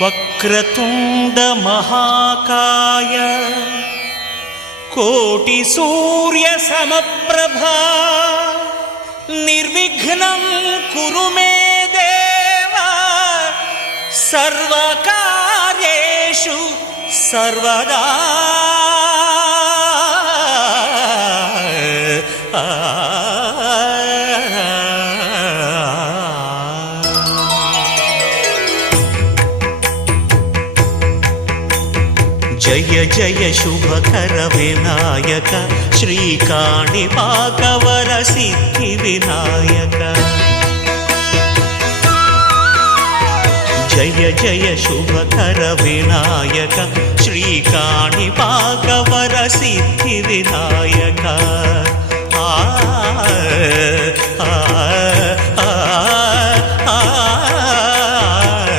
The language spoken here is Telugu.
వక్రతుండ మహాకాయ కోటి సూర్య సమప్రభా నిర్విఘ్నం కురు మే దేవ సర్వకార్యేషు సర్వదా. జయ జయ శుభకర వినాయక శ్రీకాణిపాకవర సిద్ధి వినాయక. జయ జయ శుభకర వినాయక శ్రీకాణిపాకవర సిద్ధి వినాయక. ఆ ఆ ఆ